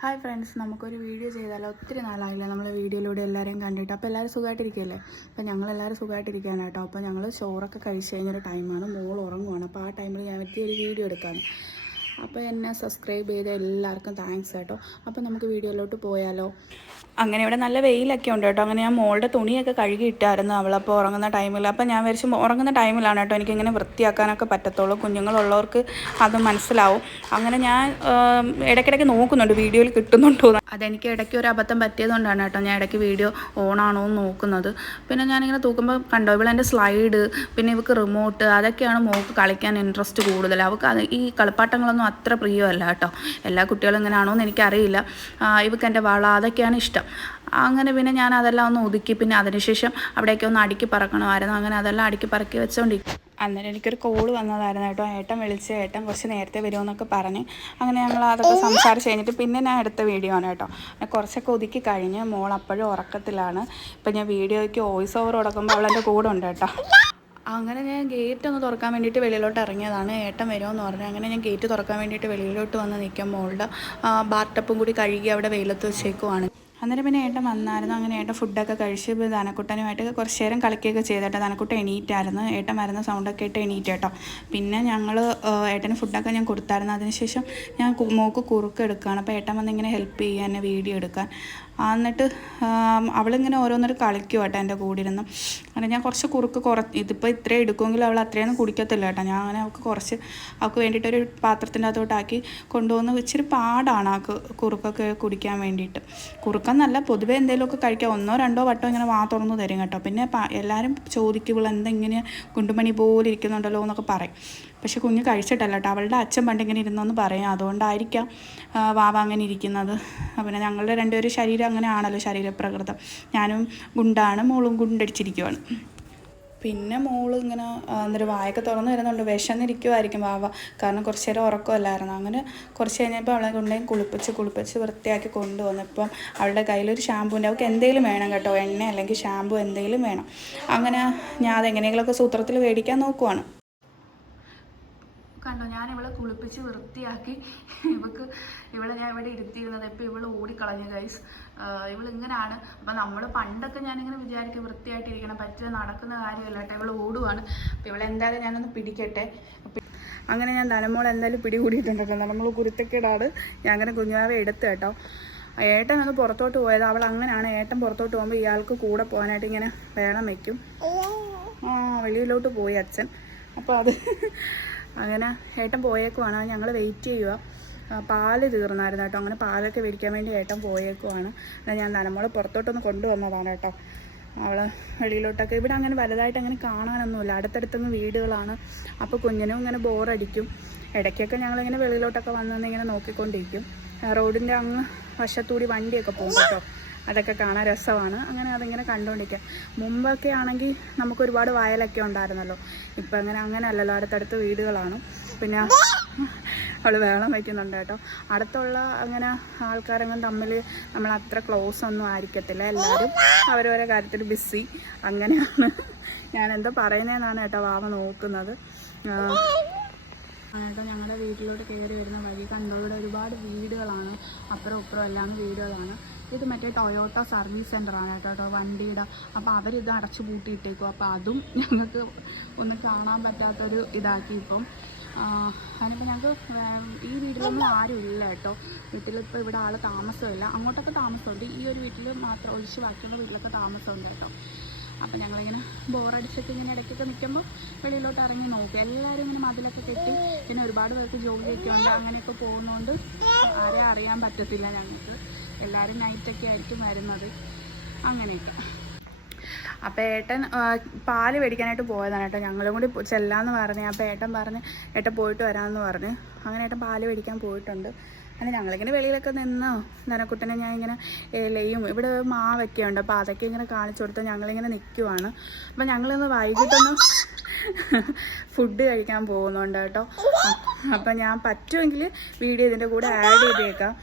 Hi friends, നമുക്കൊരു video ചെയ്താലോ? ഒത്തിരി നാളായില്ല നമ്മൾ വീഡിയോയിലൂടെ എല്ലാവരെയും കണ്ടിട്ട്. അപ്പോൾ എല്ലാവരും സുഖമായിട്ടിരിക്കുകയല്ലേ? അപ്പോൾ ഞങ്ങളെല്ലാവരും സുഖമായിട്ടിരിക്കുകയാണ് കേട്ടോ. അപ്പോൾ ഞങ്ങൾ ചോറൊക്കെ കഴിച്ച് കഴിഞ്ഞൊരു ടൈമാണ്, മോൾ ഉറങ്ങുവാണ്. അപ്പോൾ ആ ടൈമിൽ ഞാൻ ഒരു വീഡിയോ എടുക്കാണ്. അപ്പോൾ എന്നെ സബ്സ്ക്രൈബ് ചെയ്ത എല്ലാവർക്കും താങ്ക്സ് കേട്ടോ. അപ്പോൾ നമുക്ക് വീഡിയോയിലോട്ട് പോയാലോ? അങ്ങനെ ഇവിടെ നല്ല വെയിലൊക്കെ ഉണ്ട് കേട്ടോ. അങ്ങനെ ഞാൻ മോളുടെ തുണിയൊക്കെ കഴുകിയിട്ടായിരുന്നു അവളപ്പോൾ ഉറങ്ങുന്ന ടൈമിൽ. അപ്പോൾ ഞാൻ വിചാരിച്ചു ഉറങ്ങുന്ന ടൈമിലാണ് കേട്ടോ എനിക്കിങ്ങനെ വൃത്തിയാക്കാനൊക്കെ പറ്റത്തുള്ളൂ. കുഞ്ഞുങ്ങളുള്ളവർക്ക് അത് മനസ്സിലാവും. അങ്ങനെ ഞാൻ ഇടയ്ക്കിടയ്ക്ക് നോക്കുന്നുണ്ട് വീഡിയോയിൽ കിട്ടുന്നുണ്ടോ. അതെനിക്ക് ഇടയ്ക്ക് ഒരു അബദ്ധം പറ്റിയതുകൊണ്ടാണ് കേട്ടോ ഞാൻ ഇടയ്ക്ക് വീഡിയോ ഓണാണോ എന്ന് നോക്കുന്നത്. പിന്നെ ഞാനിങ്ങനെ തൂക്കുമ്പോൾ കണ്ടോ ഇവളെൻ്റെ സ്ലൈഡ്, പിന്നെ ഇവൾക്ക് റിമോട്ട്, അതൊക്കെയാണ് മോൾക്ക് കളിക്കാൻ ഇൻട്രസ്റ്റ് കൂടുതൽ. അവൾക്ക് ഈ കളിപ്പാട്ടങ്ങളൊന്നും അത്ര പ്രിയമല്ല കേട്ടോ. എല്ലാ കുട്ടികളും ഇങ്ങനെയാണോ എന്ന് എനിക്കറിയില്ല. ഇവൾക്ക് എൻ്റെ വള, അതൊക്കെയാണ് ഇഷ്ടം. അങ്ങനെ പിന്നെ ഞാൻ അതെല്ലാം ഒന്ന് ഒതുക്കി. പിന്നെ അതിനുശേഷം അവിടേക്ക് ഒന്ന് അടുക്കി പറക്കണമായിരുന്നു. അങ്ങനെ അതെല്ലാം അടുക്കി പറക്കി വെച്ചുകൊണ്ടിരിക്കും. അന്നേരം എനിക്കൊരു കോൾ വന്നതായിരുന്നു കേട്ടോ. ഏട്ടൻ വിളിച്ച്, ഏട്ടൻ കുറച്ച് നേരത്തെ വരുമെന്നൊക്കെ പറഞ്ഞ്. അങ്ങനെ ഞങ്ങൾ അതൊക്കെ സംസാരിച്ച് കഴിഞ്ഞിട്ട് പിന്നെ ഞാൻ എടുത്ത വീഡിയോ ആണ് കേട്ടോ. കുറച്ചൊക്കെ ഒതുക്കി കഴിഞ്ഞ് മോൾ അപ്പോഴും ഉറക്കത്തിലാണ്. ഇപ്പം ഞാൻ വീഡിയോയ്ക്ക് വോയിസ് ഓവർ കൊടുക്കുമ്പോൾ അവളെൻ്റെ കൂടെ ഉണ്ട് കേട്ടോ. അങ്ങനെ ഞാൻ ഗേറ്റ് ഒന്ന് തുറക്കാൻ വേണ്ടിയിട്ട് വെളിയിലോട്ട് ഇറങ്ങിയതാണ്. ഏട്ടൻ വരുമെന്ന് പറഞ്ഞു. അങ്ങനെ ഞാൻ ഗേറ്റ് തുറക്കാൻ വേണ്ടിയിട്ട് വെളിയിലോട്ട് വന്ന് നിൽക്കാൻ മോളുടെ ബാർട്ടപ്പും കൂടി കഴുകി അവിടെ വെയിലത്ത് വെച്ചേക്കുവാണ്. അന്നേരം പിന്നെ ഏട്ടൻ വന്നായിരുന്നു. അങ്ങനെ ഏട്ടൻ ഫുഡൊക്കെ കഴിച്ച് ധനക്കുട്ടനുമായിട്ട് കുറച്ച് നേരം കളിക്കുകയൊക്കെ ചെയ്തിട്ട് ധനക്കുട്ടൻ എണീറ്റായിരുന്നു. ഏട്ടൻ വരുന്ന സൗണ്ടൊക്കെ ഇട്ട് എണീറ്റ് കേട്ടോ. പിന്നെ ഞങ്ങൾ ഏട്ടന് ഫുഡൊക്കെ ഞാൻ കൊടുത്തായിരുന്നു. അതിനുശേഷം ഞാൻ മോൾക്ക് കുറുക്ക് എടുക്കുകയാണ്. അപ്പോൾ ഏട്ടൻ വന്നിങ്ങനെ ഹെൽപ്പ് ചെയ്യുക, എന്നെ വീഡിയോ എടുക്കാൻ. എന്നിട്ട് അവളിങ്ങനെ ഓരോന്നൊരു കളിക്കും കേട്ടോ എൻ്റെ കൂടെ ഇരുന്ന്. അങ്ങനെ ഞാൻ കുറച്ച് കുറുക്ക് ഇതിപ്പോൾ ഇത്രയും എടുക്കുമെങ്കിലും അവൾ അത്രയൊന്നും കുടിക്കത്തില്ല കേട്ടോ. ഞാൻ അങ്ങനെ അവൾക്ക് വേണ്ടിയിട്ടൊരു പാത്രത്തിൻ്റെ അകത്തോട്ടാക്കി കൊണ്ടുവന്ന് ഇച്ചിരി പാടാണ് ആൾക്ക് കുറുക്കൊക്കെ കുടിക്കാൻ വേണ്ടിയിട്ട്. കുറുക്കെന്നല്ല, പൊതുവേ എന്തെങ്കിലുമൊക്കെ കഴിക്കാം. 1-2 വട്ടം ഇങ്ങനെ വാ തുറന്ന് തരും കേട്ടോ. പിന്നെ എല്ലാവരും ചോദിക്കുമ്പോൾ എന്താ ഇങ്ങനെ ഗുണ്ടുമണി പോലെ ഇരിക്കുന്നുണ്ടല്ലോ എന്നൊക്കെ പറയും. പക്ഷെ കുഞ്ഞ് കഴിച്ചിട്ടല്ല കേട്ടോ. അവളുടെ അച്ഛൻ പണ്ടിങ്ങനെ ഇരുന്നെന്ന് പറയും. അതുകൊണ്ടായിരിക്കാം വാവ അങ്ങനെ ഇരിക്കുന്നത്. പിന്നെ ഞങ്ങളുടെ രണ്ടുപേരും ശരീരം അങ്ങനെ ആണല്ലോ, ശരീരപ്രകൃതം. ഞാനും ഗുണ്ടാണ്, മോളും ഗുണ്ടടിച്ചിരിക്കുവാണ്. പിന്നെ മോള് ഇങ്ങനെ എന്നൊരു വായൊക്കെ തുറന്ന് വരുന്നുണ്ട്. വിശന്നിരിക്കുമായിരിക്കും വാവ, കാരണം കുറച്ച് നേരം ഉറക്കമല്ലായിരുന്നു. അങ്ങനെ കുറച്ച് കഴിഞ്ഞപ്പോൾ അവളെ കൊണ്ടുപോയി കുളിപ്പിച്ച് വൃത്തിയാക്കി കൊണ്ടുവന്നു. ഇപ്പം അവളുടെ കയ്യിലൊരു ഷാമ്പൂൻ്റെ, അവൾക്ക് എന്തെങ്കിലും വേണം കേട്ടോ, എണ്ണ അല്ലെങ്കിൽ ഷാമ്പൂ എന്തെങ്കിലും വേണം. അങ്ങനെ ഞാൻ അതെങ്ങനെയെങ്കിലുമൊക്കെ സൂത്രത്തിൽ മേടിക്കാൻ നോക്കുവാണ്. കണ്ടോ, ഞാൻ ഇവളെ കുളിപ്പിച്ച് വൃത്തിയാക്കി ഇവളെ ഞാൻ ഇവിടെ ഇരുത്തിയിരുന്നത്. ഇപ്പോൾ ഇവൾ ഓടിക്കളഞ്ഞു ഗൈസ്. ഇവളിങ്ങനെയാണ്. അപ്പം നമ്മൾ പണ്ടൊക്കെ ഞാനിങ്ങനെ വിചാരിക്കും വൃത്തിയായിട്ടിരിക്കണം, പറ്റുക നടക്കുന്ന കാര്യമല്ല കേട്ടോ. ഇവൾ ഓടുവാണ്. അപ്പോൾ ഇവളെന്തായാലും ഞാനൊന്ന് പിടിക്കട്ടെ. അങ്ങനെ ഞാൻ ധനമോൾ എന്തായാലും പിടികൂടിയിട്ടുണ്ടല്ലോ. നമ്മൾ കുരുത്തക്കേടാണ്. ഞാൻ അങ്ങനെ കുഞ്ഞാവെ എടുത്ത് കേട്ടോ. ഏട്ടൻ അത് പുറത്തോട്ട് പോയത്. അവൾ അങ്ങനെയാണ്. ഏട്ടൻ പുറത്തോട്ട് പോകുമ്പോൾ ഇയാൾക്ക് കൂടെ പോകാനായിട്ട് ഇങ്ങനെ വേണം വയ്ക്കും. വെളിയിലോട്ട് പോയി അച്ഛൻ. അപ്പോൾ അത് അങ്ങനെ ഏട്ടൻ പോയേക്കുവാണ്. ഞങ്ങൾ വെയിറ്റ് ചെയ്യുക. പാല് തീർന്നായിരുന്നു കേട്ടോ. അങ്ങനെ പാലൊക്കെ മേടിക്കാൻ വേണ്ടി ഏട്ടൻ പോയേക്കുവാണ്. ഞാൻ ധനമോളെ പുറത്തോട്ടൊന്ന് കൊണ്ടുവന്നതാണ് കേട്ടോ. അവൾ വെളിയിലോട്ടൊക്കെ ഇവിടെ അങ്ങനെ വലുതായിട്ട് അങ്ങനെ കാണാനൊന്നുമില്ല. അടുത്തടുത്തങ്ങ് വീടുകളാണ്. അപ്പോൾ കുഞ്ഞിനും ഇങ്ങനെ ബോറടിക്കും. ഇടയ്ക്കൊക്കെ ഞങ്ങളിങ്ങനെ വെളിയിലോട്ടൊക്കെ വന്നിങ്ങനെ നോക്കിക്കൊണ്ടിരിക്കും. റോഡിൻ്റെ അങ്ങ് വശത്തൂടി വണ്ടിയൊക്കെ പോകും കേട്ടോ. അതൊക്കെ കാണാൻ രസമാണ്. അങ്ങനെ അതിങ്ങനെ കണ്ടുകൊണ്ടിരിക്കുക. മുമ്പൊക്കെ ആണെങ്കിൽ നമുക്ക് ഒരുപാട് വയലൊക്കെ ഉണ്ടായിരുന്നല്ലോ. ഇപ്പം അങ്ങനെ അല്ലല്ലോ, അടുത്തടുത്ത് വീടുകളാണ്. പിന്നെ അവൾ വേളം വയ്ക്കുന്നുണ്ട് കേട്ടോ. അടുത്തുള്ള അങ്ങനെ ആൾക്കാരങ്ങനെ തമ്മിൽ നമ്മൾ അത്ര ക്ലോസ് ഒന്നും ആയിരിക്കത്തില്ല. എല്ലാവരും അവരവരെ കാര്യത്തിൽ ബിസി. അങ്ങനെയാണ്. ഞാൻ എന്താ പറയുന്നതെന്നാണ് കേട്ടോ വാവ നോക്കുന്നത്. കേട്ടോ, ഞങ്ങളുടെ വീട്ടിലോട്ട് കയറി വരുന്ന വഴി കണ്ടോ, ഇവിടെ ഒരുപാട് വീടുകളാണ്. അപ്പുറം ഇപ്പുറം എല്ലാം വീടുകളാണ്. ഇത് മറ്റേ ടൊയോട്ട സർവീസ് സെൻ്ററാണ് കേട്ടോ വണ്ടിയുടെ. അപ്പോൾ അവരിത് അടച്ചു പൂട്ടിയിട്ടേക്കും. അപ്പോൾ അതും ഞങ്ങൾക്ക് ഒന്ന് കാണാൻ പറ്റാത്തൊരു ഇതാക്കി ഇപ്പം. അതിനിപ്പോൾ ഞങ്ങൾക്ക് ഈ വീട്ടിലൊന്നും ആരും ഇല്ല കേട്ടോ. വീട്ടിലിപ്പോൾ ഇവിടെ ആൾ താമസമില്ല. അങ്ങോട്ടൊക്കെ താമസമുണ്ട്. ഈ ഒരു വീട്ടിൽ മാത്രം ഒഴിച്ച് ബാക്കിയുള്ള വീട്ടിലൊക്കെ താമസമുണ്ട് കേട്ടോ. അപ്പോൾ ഞങ്ങളിങ്ങനെ ബോറടിച്ചൊക്കെ ഇങ്ങനെ ഇടയ്ക്കൊക്കെ നിൽക്കുമ്പോൾ വെളിയിലോട്ട് ഇറങ്ങി നോക്കും. എല്ലാവരും ഇങ്ങനെ മതിലൊക്കെ കെട്ടി, പിന്നെ ഒരുപാട് പേർക്ക് ജോലിയൊക്കെ ഉണ്ട്. അങ്ങനെയൊക്കെ പോകുന്നതുകൊണ്ട് ആരെയും അറിയാൻ പറ്റത്തില്ല ഞങ്ങൾക്ക്. എല്ലാവരും നൈറ്റൊക്കെ ആയിരിക്കും വരുന്നത്. അങ്ങനെയൊക്കെ. അപ്പോൾ ഏട്ടൻ പാല് മേടിക്കാനായിട്ട് പോയതാണ് കേട്ടോ. ഞങ്ങളും കൂടി ചെല്ലാമെന്ന് പറഞ്ഞ്. അപ്പോൾ ഏട്ടൻ പറഞ്ഞ് ഏട്ടൻ പോയിട്ട് വരാമെന്ന് പറഞ്ഞ്. അങ്ങനെ ഏട്ടൻ പാല് മേടിക്കാൻ പോയിട്ടുണ്ട്. അങ്ങനെ ഞങ്ങളിങ്ങനെ വെളിയിലൊക്കെ നിന്ന് ധനക്കുട്ടനെ ഞാൻ ഇങ്ങനെ ഇലയും ഇവിടെ മാവൊക്കെ ഉണ്ട്. അപ്പോൾ അതൊക്കെ ഇങ്ങനെ കാണിച്ചു കൊടുത്ത് ഞങ്ങളിങ്ങനെ നിൽക്കുവാണ്. അപ്പോൾ ഞങ്ങളിന്ന് വൈകിട്ടൊന്ന് ഫുഡ് കഴിക്കാൻ പോകുന്നുണ്ട് കേട്ടോ. അപ്പം ഞാൻ പറ്റുമെങ്കിൽ വീഡിയോ ഇതിൻ്റെ കൂടെ ആഡ് ചെയ്തേക്കാം.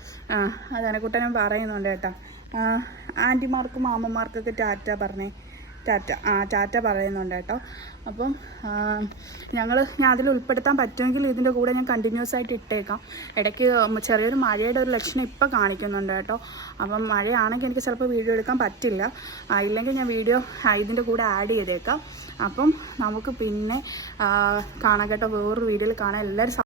ധനക്കുട്ടനും പറയുന്നുണ്ട് കേട്ടോ. ആൻറ്റിമാർക്കും മാമന്മാർക്കൊക്കെ ടാറ്റ പറഞ്ഞേ. ടാറ്റ പറയുന്നുണ്ട് കേട്ടോ. അപ്പം ഞാൻ അതിൽ ഉൾപ്പെടുത്താൻ പറ്റുമെങ്കിൽ ഇതിൻ്റെ കൂടെ ഞാൻ കണ്ടിന്യൂസ് ആയിട്ട് ഇട്ടേക്കാം. ഇടയ്ക്ക് ചെറിയൊരു മഴയുടെ ഒരു ലക്ഷണം ഇപ്പം കാണിക്കുന്നുണ്ട് കേട്ടോ. അപ്പം മഴയാണെങ്കിൽ എനിക്ക് ചിലപ്പോൾ വീഡിയോ എടുക്കാൻ പറ്റില്ല, ഇല്ലെങ്കിൽ ഞാൻ വീഡിയോ ഇതിൻ്റെ കൂടെ ആഡ് ചെയ്തേക്കാം. അപ്പം നമുക്ക് പിന്നെ കാണാം കേട്ടോ, വേറൊരു വീഡിയോയിൽ കാണാം. എല്ലാവരും